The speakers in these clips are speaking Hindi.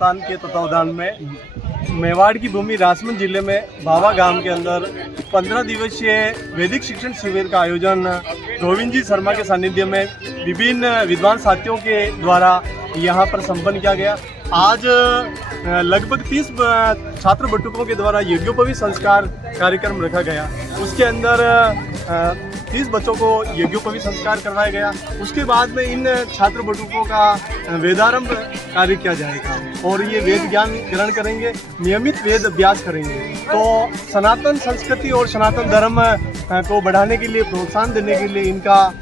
संस्थान के तत्वावधान में मेवाड़ की भूमि राजमंद जिले में बाबा गांव के अंदर 15 दिवसीय वैदिक शिक्षण शिविर का आयोजन गोविंद जी शर्मा के सानिध्य में विभिन्न विद्वान साथियों के द्वारा यहाँ पर संपन्न किया गया। आज लगभग 30 छात्र बटुकों के द्वारा यज्ञोपवीत संस्कार कार्यक्रम रखा गया। उसके अंदर 30 बच्चों को यज्ञोपवीत संस्कार करवाया गया। उसके बाद में इन छात्र बटुकों का वेदारंभ कार्य किया जाएगा और ये वेद ज्ञान ग्रहण करेंगे, नियमित वेद अभ्यास करेंगे। तो सनातन संस्कृति और सनातन धर्म को बढ़ाने के लिए, प्रोत्साहन देने के लिए इनका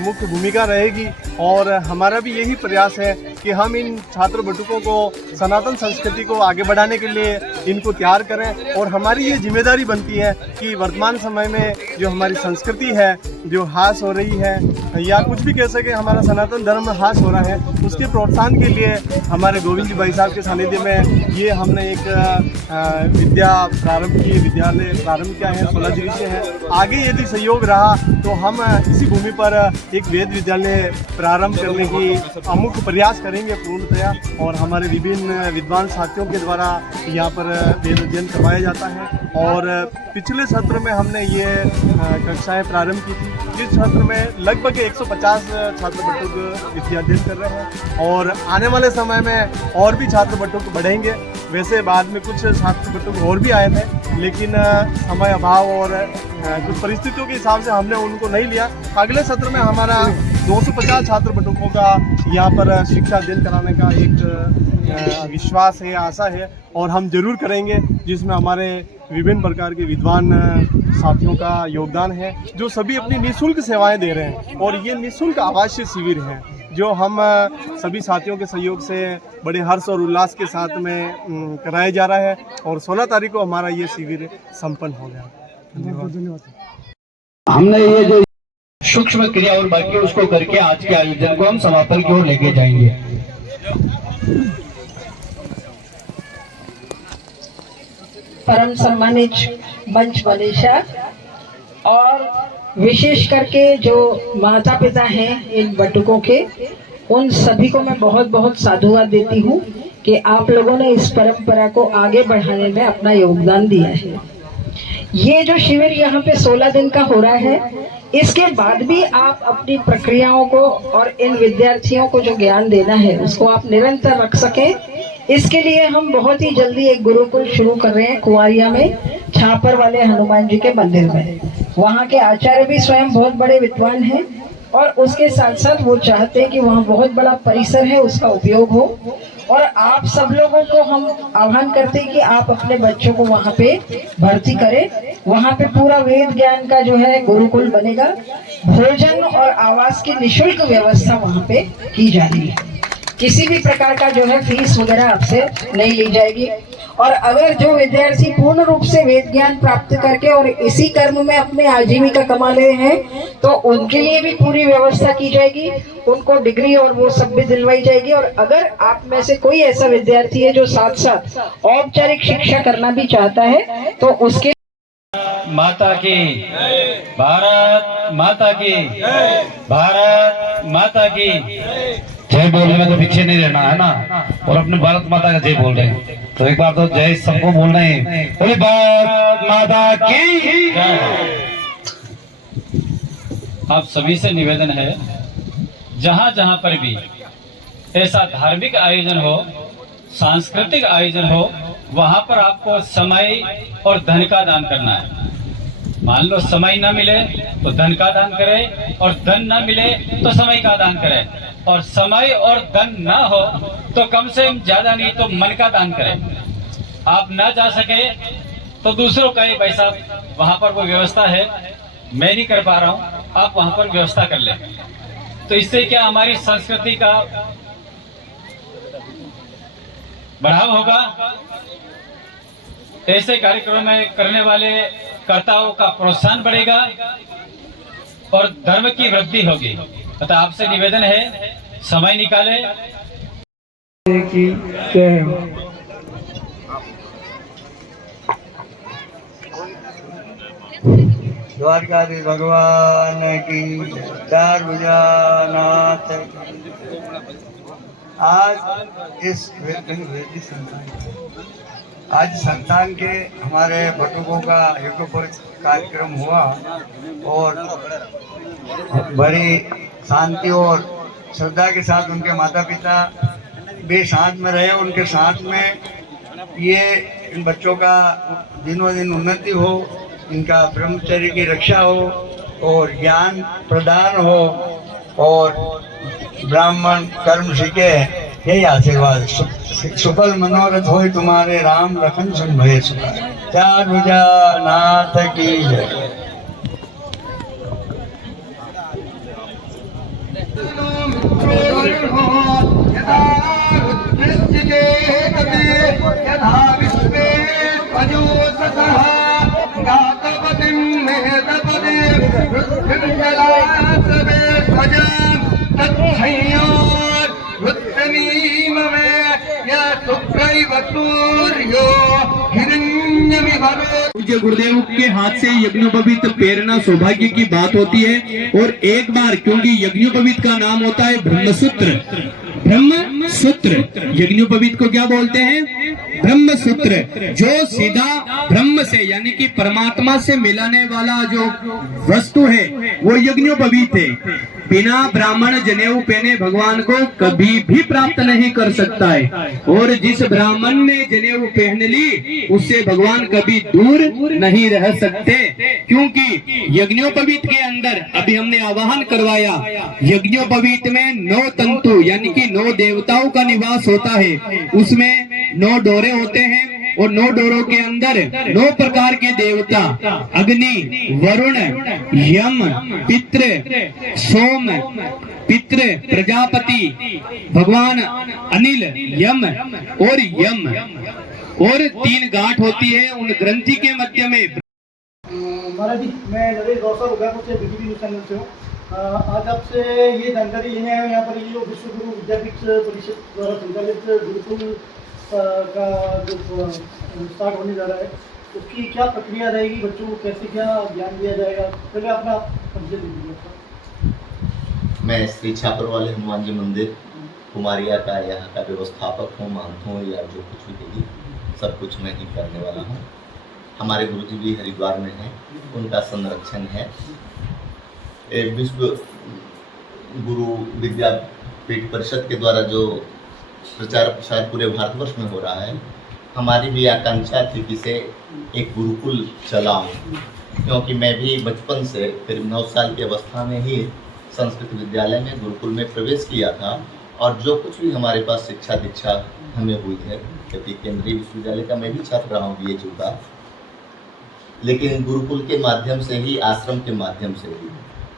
मुख्य भूमिका रहेगी। और हमारा भी यही प्रयास है कि हम इन छात्र बटुकों को सनातन संस्कृति को आगे बढ़ाने के लिए इनको तैयार करें। और हमारी ये जिम्मेदारी बनती है कि वर्तमान समय में जो हमारी संस्कृति है जो ह्रास हो रही है या कुछ भी कह सके हमारा सनातन धर्म ह्रास हो रहा है, उसके प्रोत्साहन के लिए हमारे गोविंद जी भाई साहब के सानिध्य में ये हमने एक विद्यालय प्रारंभ किया है। 16 दिवसीय है। आगे यदि सहयोग रहा तो हम इसी भूमि पर एक वेद विद्यालय प्रारंभ करने की अमुक प्रयास करेंगे पूर्णतया। और हमारे विभिन्न विद्वान साथियों के द्वारा यहाँ पर वेद अध्ययन करवाया जाता है। और पिछले सत्र में हमने ये कक्षाएं प्रारंभ की थी। इस सत्र में लगभग 150 छात्र बटुक विद्याध्ययन कर रहे हैं और आने वाले समय में और भी छात्र बटुक बढ़ेंगे। वैसे बाद में कुछ छात्र बटुक और भी आए थे, लेकिन समय अभाव और कुछ परिस्थितियों के हिसाब से हमने उनको नहीं लिया। अगले सत्र में हमारा 250 छात्र बटुकों का यहाँ पर शिक्षा अध्ययन कराने का एक विश्वास है, आशा है और हम जरूर करेंगे, जिसमें हमारे विभिन्न प्रकार के विद्वान साथियों का योगदान है जो सभी अपनी निःशुल्क सेवाएं दे रहे हैं। और ये निःशुल्क आवासीय शिविर है जो हम सभी साथियों के सहयोग से बड़े हर्ष और उल्लास के साथ में कराया जा रहा है। और 16 तारीख को हमारा ये शिविर संपन्न हो गया। धन्यवाद। हमने ये जो सूक्ष्म क्रिया और बाकी उसको करके आज के आयोजन को हम समापन की ओर लेके जाएंगे। परम सम्मानित मंच मनीषा और विशेष करके जो माता पिता हैं इन बटुकों के, उन सभी को मैं बहुत बहुत साधुवाद देती हूँ कि आप लोगों ने इस परंपरा को आगे बढ़ाने में अपना योगदान दिया है। ये जो शिविर यहाँ पे 16 दिन का हो रहा है, इसके बाद भी आप अपनी प्रक्रियाओं को और इन विद्यार्थियों को जो ज्ञान देना है उसको आप निरंतर रख सकें। इसके लिए हम बहुत ही जल्दी एक गुरुकुल शुरू कर रहे हैं कुंवारिया में, छापर वाले हनुमान जी के मंदिर में। वहाँ के आचार्य भी स्वयं बहुत बड़े विद्वान हैं और उसके साथ साथ वो चाहते हैं कि वहाँ बहुत बड़ा परिसर है, उसका उपयोग हो। और आप सब लोगों को हम आह्वान करते हैं कि आप अपने बच्चों को वहाँ पे भर्ती करें। वहाँ पे पूरा वेद ज्ञान का जो है गुरुकुल बनेगा। भोजन और आवास की निःशुल्क व्यवस्था वहाँ पे की जा रही है। किसी भी प्रकार का जो है फीस वगैरह आपसे नहीं ली जाएगी। और अगर जो विद्यार्थी पूर्ण रूप से वेद ज्ञान प्राप्त करके और इसी कर्म में अपने आजीविका कमा रहे हैं तो उनके लिए भी पूरी व्यवस्था की जाएगी, उनको डिग्री और वो सब भी दिलवाई जाएगी। और अगर आप में से कोई ऐसा विद्यार्थी है जो साथ साथ औपचारिक शिक्षा करना भी चाहता है तो उसके माता की, भारत माता की, भारत माता की जय बोलने में तो पीछे नहीं रहना है ना, और अपने भारत माता का जय बोल रहे हैं। तो एक बार तो जय सबको बोलना है, बोले भारत माता की। आप सभी से निवेदन है, जहाँ जहाँ पर भी ऐसा धार्मिक आयोजन हो, सांस्कृतिक आयोजन हो, वहाँ पर आपको समय और धन का दान करना है। मान लो समय ना मिले तो धन का दान करे, और धन ना मिले तो समय का दान करे, और समय और धन ना हो तो कम से कम ज्यादा नहीं तो मन का दान करें। आप ना जा सके तो दूसरों का ही, भाई साहब वहाँ पर वो व्यवस्था है, मैं नहीं कर पा रहा हूँ, आप वहाँ पर व्यवस्था कर लें। तो इससे क्या हमारी संस्कृति का बढ़ावा होगा, ऐसे कार्यक्रम में करने वाले कर्ताओं का प्रोत्साहन बढ़ेगा और धर्म की वृद्धि होगी। अतः आपसे निवेदन है, समय निकाले। द्वारकाधीश भगवान की, दारुजानाथ। आज इस आज संतान के हमारे बटुकों का यज्ञोपवीत कार्यक्रम हुआ और बड़ी शांति और श्रद्धा के साथ उनके माता पिता भी साथ में रहे। उनके साथ में ये इन बच्चों का दिनों दिन उन्नति हो, इनका ब्रह्मचर्य की रक्षा हो और ज्ञान प्रदान हो और ब्राह्मण कर्म सीखे, यही आशीर्वाद। सुफल मनोरथ होय तुम्हारे, राम लखन सुन भय सुखा। चार भुजा नाथ की जय। पूज्य गुरुदेव के हाथ से यज्ञोपवीत प्रेरणा सौभाग्य की बात होती है। और एक बार, क्योंकि यज्ञोपवीत का नाम होता है ब्रह्मसूत्र, ब्रह्मसूत्र यज्ञोपवीत को क्या बोलते हैं? ब्रह्मसूत्र, जो सीधा ब्रह्म से यानी कि परमात्मा से मिलाने वाला जो वस्तु है वो यज्ञोपवीत है। बिना ब्राह्मण जनेऊ पहने भगवान को कभी भी प्राप्त नहीं कर सकता है। और जिस ब्राह्मण ने जनेऊ पहन ली उससे भगवान कभी दूर नहीं रह सकते, क्योंकि यज्ञोपवीत के अंदर अभी हमने आवाहन करवाया, यज्ञोपवीत में 9 तंतु यानी कि 9 देवताओं का निवास होता है। उसमें 9 डोरे होते हैं और 9 डोरों के अंदर 9 प्रकार के देवता, अग्नि, वरुण, यम, पितृ, सोम, पितृ, प्रजापति, भगवान अनिल, यम और यम, और 3 गांठ होती है उन ग्रंथि के मध्य में। महाराज जी, मैं नरेश गौसर उदयपुर से बीटीवी न्यूज़ चैनल से हूँ। आज आपसे ये जानकारी लेने आए हैं। यहाँ पर ये जो विश्व गुरु विद्यापीठ परिषद द्वारा संचालित गुरुकुल का जो स्टार्ट होने जा रहा है, उसकी क्या प्रक्रिया रहेगी, बच्चों को कैसे क्या ज्ञान दिया जाएगा, पहले अपना परिचय दीजिए। मैं श्री छापर वाले हनुमान जी मंदिर कुमारिया का यहाँ का व्यवस्थापक हूँ, मानता हूँ, या जो कुछ भी देगी सब कुछ मैं ही करने वाला हूँ। हमारे गुरुजी भी हरिद्वार में हैं, उनका संरक्षण है। विश्व गुरु विद्यापीठ परिषद के द्वारा जो प्रचार प्रसार पूरे भारतवर्ष में हो रहा है, हमारी भी आकांक्षा थी कि से एक गुरुकुल चलाऊं, क्योंकि मैं भी बचपन से करीब 9 साल की अवस्था में ही संस्कृत विद्यालय में गुरुकुल में प्रवेश किया था। और जो कुछ भी हमारे पास शिक्षा दीक्षा हमें हुई है, क्योंकि केंद्रीय विश्वविद्यालय का मैं भी छात्र रहा हूँ BHU का, लेकिन गुरुकुल के माध्यम से ही, आश्रम के माध्यम से ही,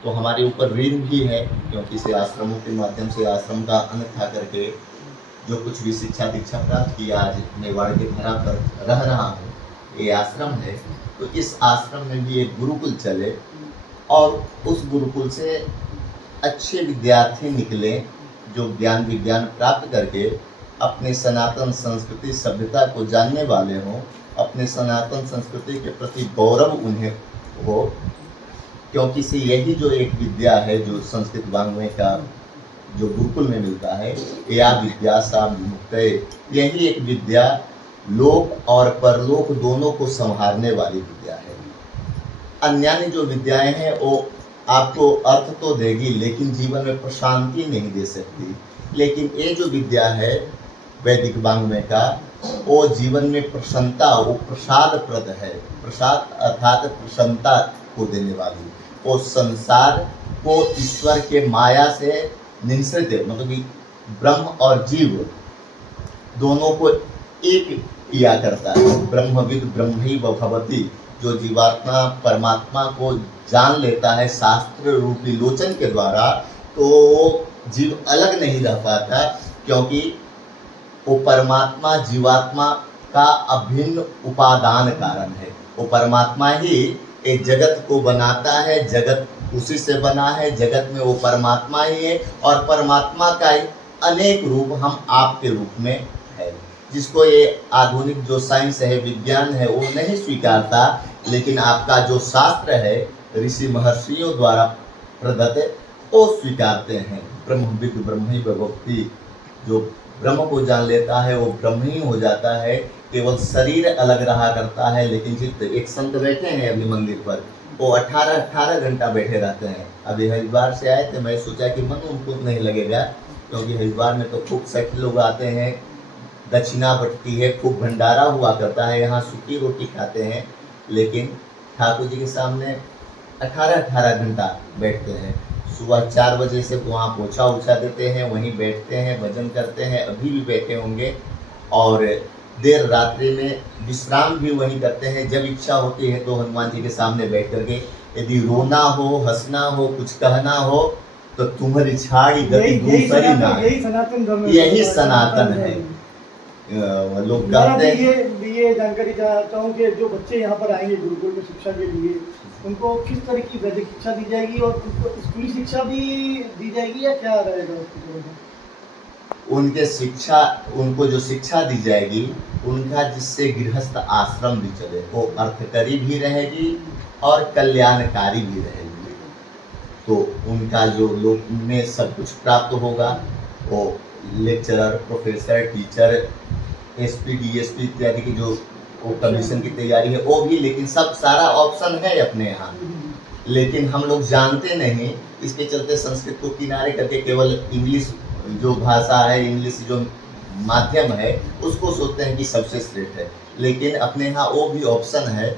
तो हमारे ऊपर ऋण भी है, क्योंकि से आश्रमों के माध्यम से आश्रम का अन्न खा करके जो कुछ भी शिक्षा दीक्षा प्राप्त किया, आज मेवाड़ के धरा पर रह रहा हूँ, ये आश्रम है। तो इस आश्रम में भी एक गुरुकुल चले और उस गुरुकुल से अच्छे विद्यार्थी निकले जो ज्ञान विज्ञान प्राप्त करके अपने सनातन संस्कृति सभ्यता को जानने वाले हों, अपने सनातन संस्कृति के प्रति गौरव उन्हें हो, क्योंकि से यही जो एक विद्या है जो संस्कृत वाङ्मय का जो गुरुकुल में मिलता है, या विद्या सा विमुक्तये, यही एक विद्या लोक और परलोक दोनों को संभालने वाली विद्या है। अन्य जो विद्याएं हैं वो आपको अर्थ तो देगी लेकिन जीवन में प्रशांति नहीं दे सकती, लेकिन ये जो विद्या है वैदिक वाङ्मय का, वो जीवन में प्रसन्नता, वो प्रसाद प्रद है। प्रसाद अर्थात प्रसन्नता को देने वाली, वो संसार को ईश्वर के माया से निंसृत, मतलब कि ब्रह्म और जीव दोनों को एक किया करता है। ब्रह्मविद ब्रह्मैव भवति, जो जीवात्मा परमात्मा को जान लेता है शास्त्र रूपी लोचन के द्वारा, तो जीव अलग नहीं रह पाता, क्योंकि वो परमात्मा जीवात्मा का अभिन्न उपादान कारण है। वो परमात्मा ही एक जगत को बनाता है, जगत उसी से बना है, जगत में वो परमात्मा ही है, और परमात्मा का अनेक रूप हम आपके रूप में है, जिसको ये आधुनिक जो साइंस है, विज्ञान है, वो नहीं स्वीकारता, लेकिन आपका जो शास्त्र है ऋषि महर्षियों द्वारा प्रदत्त, वो स्वीकारते हैं। ब्रह्मविद ब्रह्मैव भवति, जो ब्रह्म को जान लेता है वो ब्रह्म ही हो जाता है, केवल शरीर अलग रहा करता है लेकिन चित्त। एक संत बैठे हैं अभी मंदिर पर, वो 18 घंटा बैठे रहते हैं। अभी हरिद्वार से आए थे, मैं सोचा कि मन उनको नहीं लगेगा, क्योंकि हरिद्वार में तो खूब सैकड़ों लोग आते हैं, दक्षिणा बटती है, खूब भंडारा हुआ करता है, यहाँ सूखी रोटी खाते हैं, लेकिन ठाकुर जी के सामने 18 घंटा बैठते हैं। सुबह 4 बजे से वहाँ पोछा उछा देते हैं, वहीं बैठते हैं, भजन करते हैं, अभी भी बैठे होंगे, और देर रात्रि में विश्राम भी वहीं करते हैं। जब इच्छा होती है तो हनुमान जी के सामने बैठ करके यदि रोना हो, हंसना हो, कुछ कहना हो तो तुम्हारी छाड़ी गति दूसरी ना, यही सनातन धर्म, यही सनातन है। लोग कहते हैं। ये जानकारी चाहता हूँ कि जो बच्चे यहाँ पर आएंगे गुरुकुल में शिक्षा के लिए, उनको किस तरह की वैदिक शिक्षा दी जाएगी और उनको स्कूली शिक्षा भी दी जाएगी या क्या रहेगा उसकी? उनको जो शिक्षा दी जाएगी उनका, जिससे गृहस्थ आश्रम भी चले, वो अर्थकरी भी रहेगी और कल्याणकारी भी रहेगी। तो उनका जो लोक में सब कुछ प्राप्त होगा, वो lecturer, professor, teacher, SP, DSP इत्यादि की जो वो कमीशन की तैयारी है वो भी, लेकिन सब सारा ऑप्शन है अपने यहाँ, लेकिन हम लोग जानते नहीं। इसके चलते संस्कृत को किनारे करके केवल इंग्लिश जो भाषा है, इंग्लिश जो माध्यम है, उसको सोचते हैं कि सबसे श्रेष्ठ है, लेकिन अपने यहाँ वो भी ऑप्शन है।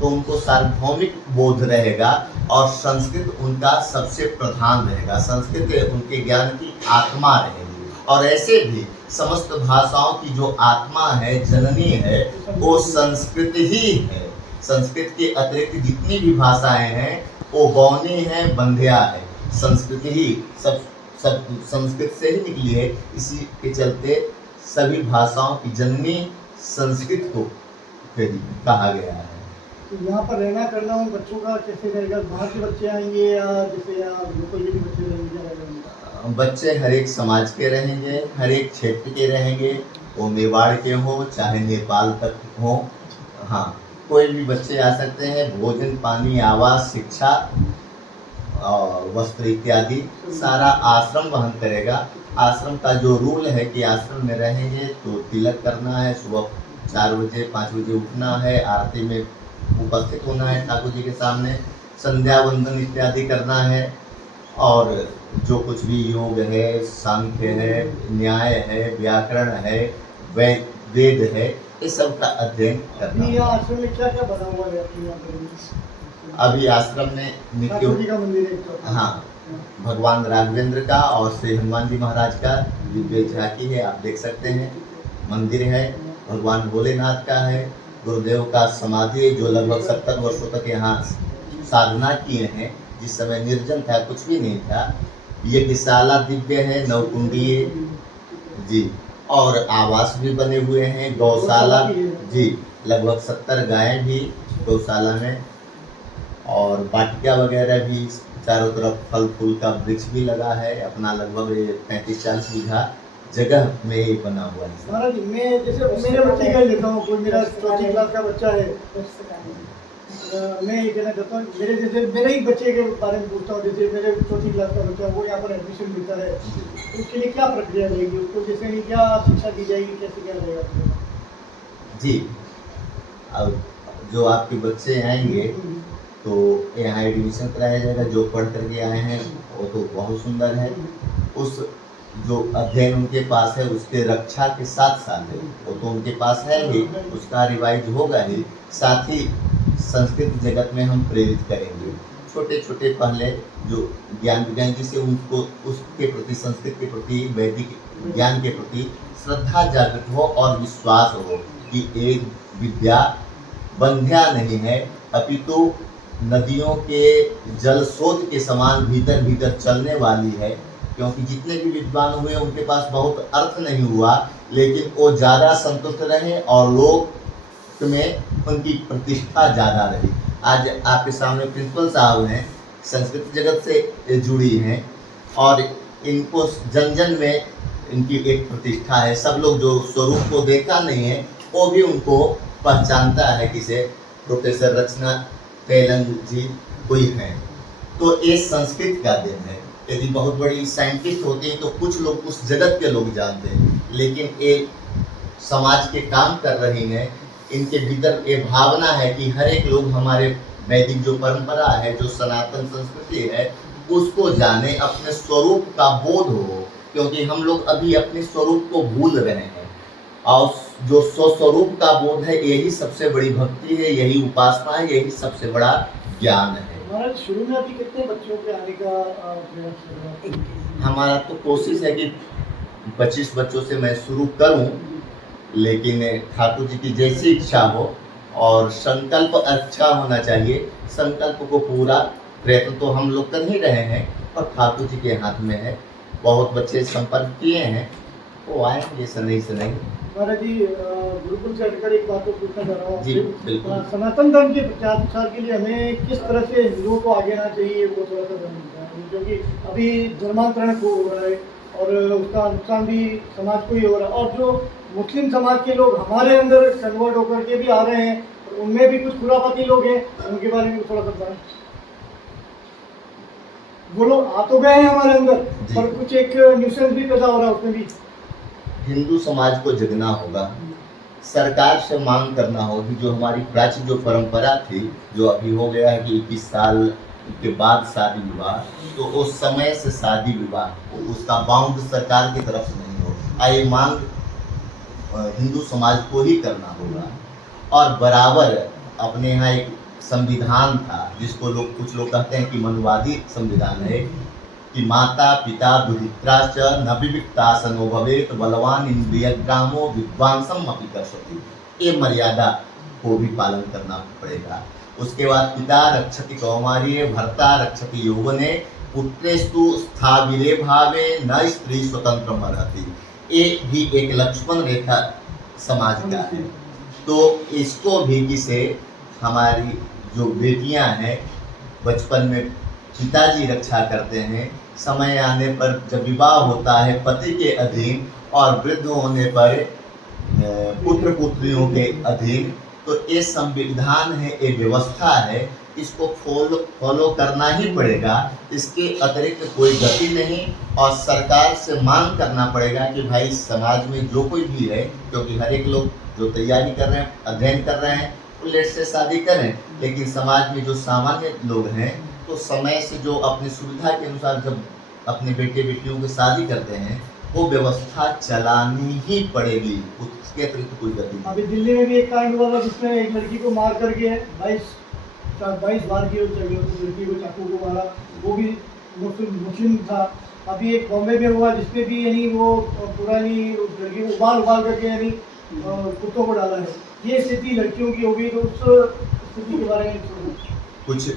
तो उनको सार्वभौमिक बोध रहेगा और संस्कृत उनका सबसे प्रधान रहेगा, संस्कृत उनके ज्ञान की आत्मा रहेगी। और ऐसे भी समस्त भाषाओं की जो आत्मा है, जननी है, वो संस्कृत ही है। संस्कृत के अतिरिक्त जितनी भी भाषाएं हैं वो गौनी है, बंध्या है, संस्कृत ही सब संस्कृत से ही निकली है। इसी के चलते सभी भाषाओं की जननी संस्कृत को कहा गया है। तो यहाँ पर रहना करना उन बच्चों का कैसे रहेगा? बाहर के बच्चे आएंगे या जैसे यहाँ लोकल भी बच्चे रहेंगे? बच्चे हर एक समाज के रहेंगे, हर एक क्षेत्र के रहेंगे, वो मेवाड़ के हो चाहे नेपाल तक हो। हाँ, कोई भी बच्चे आ सकते हैं। भोजन, पानी, आवास, शिक्षा और वस्त्र इत्यादि सारा आश्रम वहन करेगा। आश्रम का जो रूल है कि आश्रम में रहेंगे तो तिलक करना है, सुबह 4 बजे 5 बजे उठना है, आरती में उपस्थित होना है ठाकुर जी के सामने, संध्या वंदन इत्यादि करना है, और जो कुछ भी योग है, सांख्य है, न्याय है, व्याकरण है, वेद है, ये सब का अध्ययन करना है। आश्रम में क्या क्या बना हुआ है? अभी आश्रम में नित्य का मंदिर है तो। हाँ, भगवान राघवेंद्र का और श्री हनुमान जी महाराज का दिव्य झांकी है, आप देख सकते हैं। मंदिर है, भगवान भोलेनाथ का है, गुरुदेव का समाधि है जो लगभग 70 वर्षों तक यहाँ साधना किए हैं, जिस समय निर्जन था, कुछ भी नहीं था। यज्ञशाला दिव्य है, नवकुंडीय जी, और आवास भी बने हुए हैं, गौशाला जी, लगभग 70 गायें भी गौशाला में, और बाटिका वगैरह भी, चारों तरफ फल फूल का वृक्ष भी लगा है। अपना लगभग 35-40 बीघा जगह में ये बना हुआ है। महाराज, मैं जैसे मेरे बच्चे का लेता हूँ, कोई मेरा 4th क्लास का बच्चा है, मैं ये कहना चाहता हूँ, मेरे ही बच्चे के बारे में पूछता हूँ। जैसे मेरे 4th क्लास का बच्चा, वो यहाँ पर एडमिशन लेता है, उसके लिए क्या प्रक्रिया रहेगी? उसको जैसे नहीं क्या शिक्षा दी जाएगी, कैसे क्या रहेगा? जी, अब जो आपके बच्चे आएंगे तो यहाँ एडमिशन कराया जाएगा। जो पढ़ करके आए हैं वो तो बहुत सुंदर है, उस जो अध्ययन उनके पास है उसके रक्षा के साथ साथ है, वो तो उनके पास है ही, उसका रिवाइज होगा ही, साथ ही संस्कृत जगत में हम प्रेरित करेंगे। छोटे छोटे पहले जो ज्ञान विज्ञान, जिससे उनको उसके प्रति, संस्कृत के प्रति, वैदिक ज्ञान के प्रति श्रद्धा जागृत हो और विश्वास हो कि एक विद्या बंध्या नहीं है, अपितु नदियों के जल स्रोत के समान भीतर भीतर चलने वाली है। क्योंकि जितने भी विद्वान हुए उनके पास बहुत अर्थ नहीं हुआ, लेकिन वो ज़्यादा संतुष्ट रहे और लोक में उनकी प्रतिष्ठा ज़्यादा रही। आज आपके सामने प्रिंसिपल साहब हैं, संस्कृत जगत से जुड़ी हैं, और इनको जन जन में इनकी एक प्रतिष्ठा है। सब लोग जो स्वरूप को देखा नहीं है वो भी उनको पहचानता है कि से प्रोफेसर रचना तेलंग जी कोई हैं। तो ये संस्कृत का दिन है, यदि बहुत बड़ी साइंटिस्ट होती हैं तो कुछ लोग उस जगत के लोग जानते हैं, लेकिन ये समाज के काम कर रही हैं, इनके भीतर ये भावना है कि हर एक लोग हमारे वैदिक जो परंपरा है, जो सनातन संस्कृति है, उसको जाने, अपने स्वरूप का बोध हो, क्योंकि हम लोग अभी अपने स्वरूप को भूल रहे हैं। और जो स्वस्वरूप का बोध है, यही सबसे बड़ी भक्ति है, यही उपासना है, यही सबसे बड़ा ज्ञान है। महाराज शुरू में अभी कितने बच्चों के आने का प्रयास कर रहे हैं? हमारा तो कोशिश है कि 25 बच्चों से मैं शुरू करूं, लेकिन ठाकुर जी की जैसी इच्छा हो और संकल्प अच्छा होना चाहिए। संकल्प को पूरा प्रयत्न तो हम लोग कर ही रहे हैं और ठाकुर जी के हाथ में है। बहुत बच्चे संपर्क किए हैं, वो आएंगे से नहीं। महाराज जी, गुरुकुल से हटकर एक बात को पूछना चाह रहा हूँ जी, बिल्कुल। सनातन धर्म के प्रचार प्रसार के लिए हमें किस तरह से हिंदुओं को आगे आना चाहिए, वो थोड़ा सा जानना है, क्योंकि अभी धर्मांतरण को हो रहा है और उसका नुकसान भी समाज को ही हो रहा है। और जो मुस्लिम समाज के लोग हमारे अंदर कन्वर्ट होकर के भी आ रहे हैं, उनमें भी कुछ खुरापाती लोग हैं, उनके बारे में थोड़ा सा बताएं। वो लोग आ तो गए हैं हमारे अंदर, पर कुछ एक न्यूसेंस भी पैदा हो रहा है उसमें भी। हिंदू समाज को जगना होगा, सरकार से मांग करना होगी। जो हमारी प्राचीन जो परंपरा थी, जो अभी हो गया है कि 21 साल के बाद शादी विवाह, तो उस समय से शादी विवाह उसका बाउंड सरकार की तरफ से नहीं हो। ये मांग हिंदू समाज को ही करना होगा। और बराबर अपने यहाँ एक संविधान था, जिसको कुछ लोग कहते हैं कि मनुवादी संविधान है, कि माता पिता दुहित्रा च न विविक्ता सनो भवेत बलवान इंद्रियग्रामो विद्वांसम अपि कर्षति। ये मर्यादा को भी पालन करना पड़ेगा। उसके बाद पिता रक्षति कौमार्ये भर्ता रक्षति यौवने पुत्रेस्तु स्थाविरे भावे न स्त्री स्वतंत्र मरहति। ये भी एक लक्ष्मण रेखा समाज का है। तो इसको भी किसे हमारी जो बेटियां हैं, बचपन में पिताजी रक्षा करते हैं, समय आने पर जब विवाह होता है पति के अधीन और वृद्ध होने पर पुत्र पुत्रियों के अधीन, तो ये संविधान है, ये व्यवस्था है, इसको फॉलो करना ही पड़ेगा। इसके अतिरिक्त कोई गति नहीं। और सरकार से मांग करना पड़ेगा कि भाई समाज में जो कोई भी है, क्योंकि हर एक लोग जो तैयारी कर रहे हैं, अध्ययन कर रहे हैं, वो लेट से शादी करें, लेकिन समाज में जो सामान्य लोग हैं, तो समय से जो अपनी सुविधा के अनुसार जब अपने बेटे बेटियों की शादी करते हैं, वो व्यवस्था चलानी ही पड़ेगी, उसके अतिरिक्त कोई गति नहीं। अभी दिल्ली में भी एक कांड हुआ था, जिसमें एक लड़की को मार करके 22 बार की लड़की को चाकू को मारा, वो भी मुस्लिम था। अभी एक बॉम्बे में हुआ, जिसमें भी यानी वो पुरानी लड़की को उबाल करके यानी कुत्तों को डाला है। ये स्थिति लड़कियों की हो गई, तो उस स्थिति के बारे में कुछ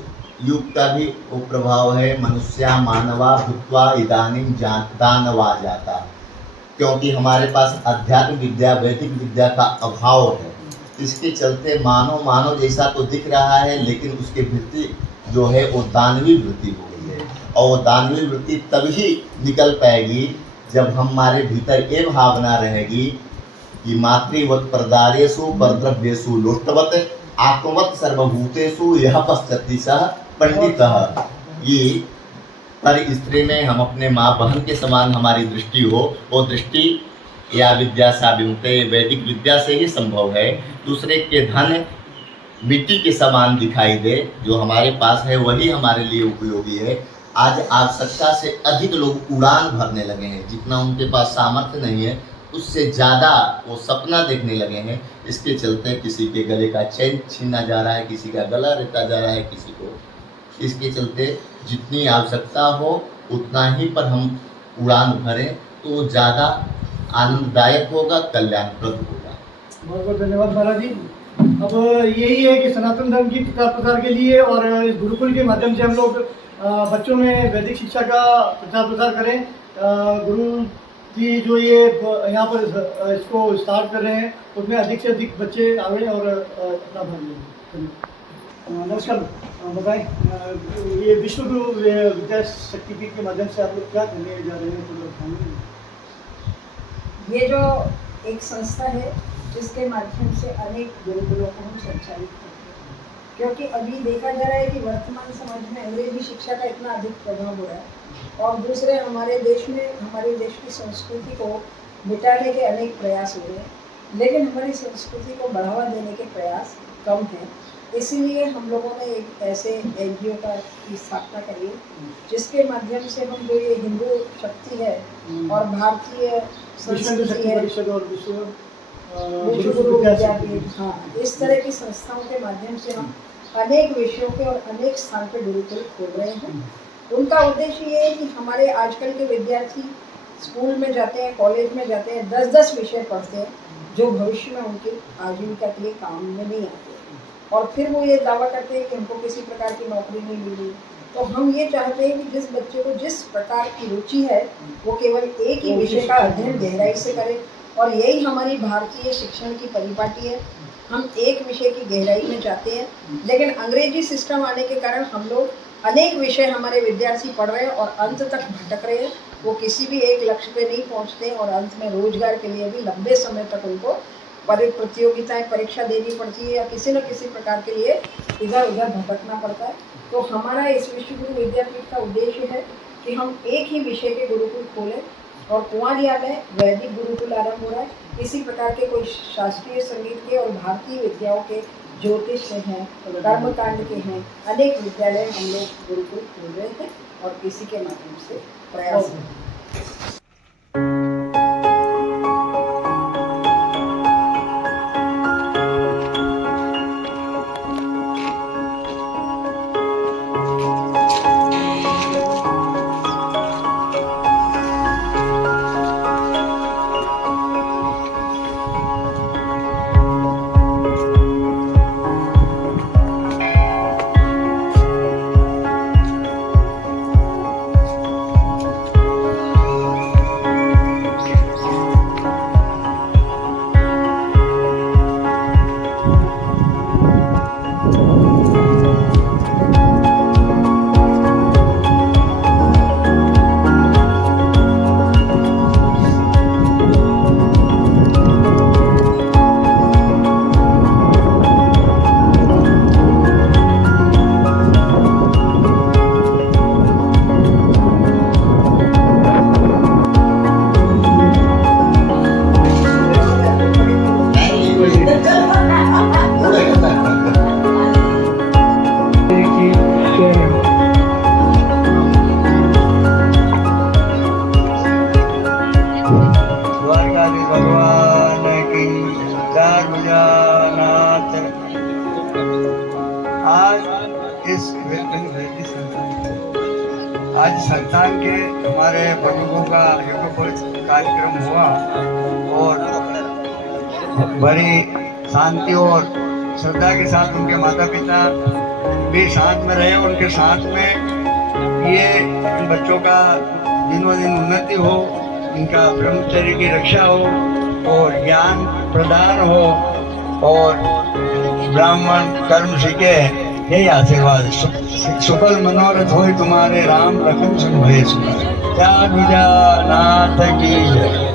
युग का भी वो प्रभाव है। मनुष्या मानवा भूत्वा इदानीं दानवा जाता, क्योंकि हमारे पास अध्यात्म विद्या, वैदिक विद्या का अभाव है। इसके चलते मानव जैसा तो दिख रहा है, लेकिन उसकी वृत्ति जो है वो दानवी वृत्ति हो गई है। और वो दानवी वृत्ति तभी निकल पाएगी जब हमारे भीतर ये भावना रहेगी कि मातृवत परदारेषु परद्रव्येषु लोष्टवत आत्मवत सर्वभूतेषु यह पश्चति सह पंडितः। ये पर स्त्री में हम अपने माँ बहन के समान हमारी दृष्टि हो, वो दृष्टि या विद्या सा विमुक्ते वैदिक विद्या से ही संभव है। दूसरे के धन मिट्टी के समान दिखाई दे, जो हमारे पास है वही हमारे लिए उपयोगी है। आज आवश्यकता से अधिक लोग उड़ान भरने लगे हैं, जितना उनके पास सामर्थ्य नहीं है उससे ज़्यादा वो सपना देखने लगे हैं। इसके चलते किसी के गले का चैन छीना जा रहा है, किसी का गला रहता जा रहा है, किसी को। इसके चलते जितनी आवश्यकता हो उतना ही पर हम उड़ान भरें तो ज़्यादा आनंददायक होगा, कल्याणप्रद होगा। बहुत बहुत धन्यवाद महाराज जी। अब यही है कि सनातन धर्म की प्रचार प्रसार के लिए और इस गुरुकुल के माध्यम से हम लोग बच्चों में वैदिक शिक्षा का प्रचार प्रसार करें। गुरु जी जो ये यहाँ पर इसको स्टार्ट कर रहे हैं, उसमें अधिक से अधिक बच्चे आवे और अपना भाग लें। नमस्कार, बताएं ये विश्व गुरु विद्या शक्तिपीठ के माध्यम से आप लोग क्या करने जा रहे हैं? ये जो एक संस्था है जिसके माध्यम से अनेक गुरुकुलों को हम संचालित करते हैं। क्योंकि अभी देखा जा रहा है कि वर्तमान समाज में अंग्रेजी शिक्षा का इतना अधिक प्रभाव हो रहा है और दूसरे हमारे देश की संस्कृति को मिटाने के अनेक प्रयास हो रहे हैं, लेकिन हमारी संस्कृति को बढ़ावा देने के प्रयास कम हैं। इसीलिए हम लोगों ने एक ऐसे NGO की स्थापना करी जिसके माध्यम से हम जो ये हिंदू शक्ति है और भारतीय संस्कृति है, विश्व गुरु विद्यापीठ, हाँ, इस तरह की संस्थाओं के माध्यम से हम अनेक विषयों के और अनेक स्थान पे गुरुकुल खोल रहे हैं। उनका उद्देश्य ये है कि हमारे आजकल के विद्यार्थी स्कूल में जाते हैं, कॉलेज में जाते हैं, 10-10 विषय पढ़ते हैं जो भविष्य में उनकी आजीविका के लिए काम में नहीं आते, और फिर वो ये दावा करते हैं कि हमको किसी प्रकार की नौकरी नहीं मिली। तो हम ये चाहते हैं कि जिस बच्चे को जिस प्रकार की रुचि है वो केवल एक ही विषय का अध्ययन गहराई से करे, और यही हमारी भारतीय शिक्षण की परिपाटी है। हम एक विषय की गहराई में जाते हैं, लेकिन अंग्रेजी सिस्टम आने के कारण हम लोग अनेक विषय हमारे विद्यार्थी पढ़ रहे हैं और अंत तक भटक रहे हैं। वो किसी भी एक लक्ष्य पे नहीं पहुंचते और अंत में रोजगार के लिए भी लंबे समय तक उनको प्रतियोगिताएं परीक्षा देनी पड़ती है या किसी न किसी प्रकार के लिए इधर उधर भटकना पड़ता है। तो हमारा इस विश्व गुरु विद्यापीठ का उद्देश्य है कि हम एक ही विषय के गुरुकुल खोलें, और कुंवारिया में वैदिक गुरुकुल आरंभ हो रहा है। इसी प्रकार के कोई शास्त्रीय संगीत के और भारतीय विद्याओं के, ज्योतिष के हैं, कर्मकांड के हैं, अनेक विद्यालय हम लोग गुरुकुल खोल रहे हैं और इसी के माध्यम से प्रयास है। आज संतान के हमारे बटुकों का युग कार्यक्रम हुआ और बड़ी शांति और श्रद्धा के साथ उनके माता पिता भी साथ में रहे। उनके साथ में ये इन बच्चों का दिनों दिन उन्नति हो, इनका ब्रह्मचर्य की रक्षा हो और ज्ञान प्रदान हो और ब्राह्मण कर्म सीखे, यही आशीर्वाद। सुफल मनोरथ हो तुम्हारे, राम लखन सुन भय सुन। क्या नाथ की जय।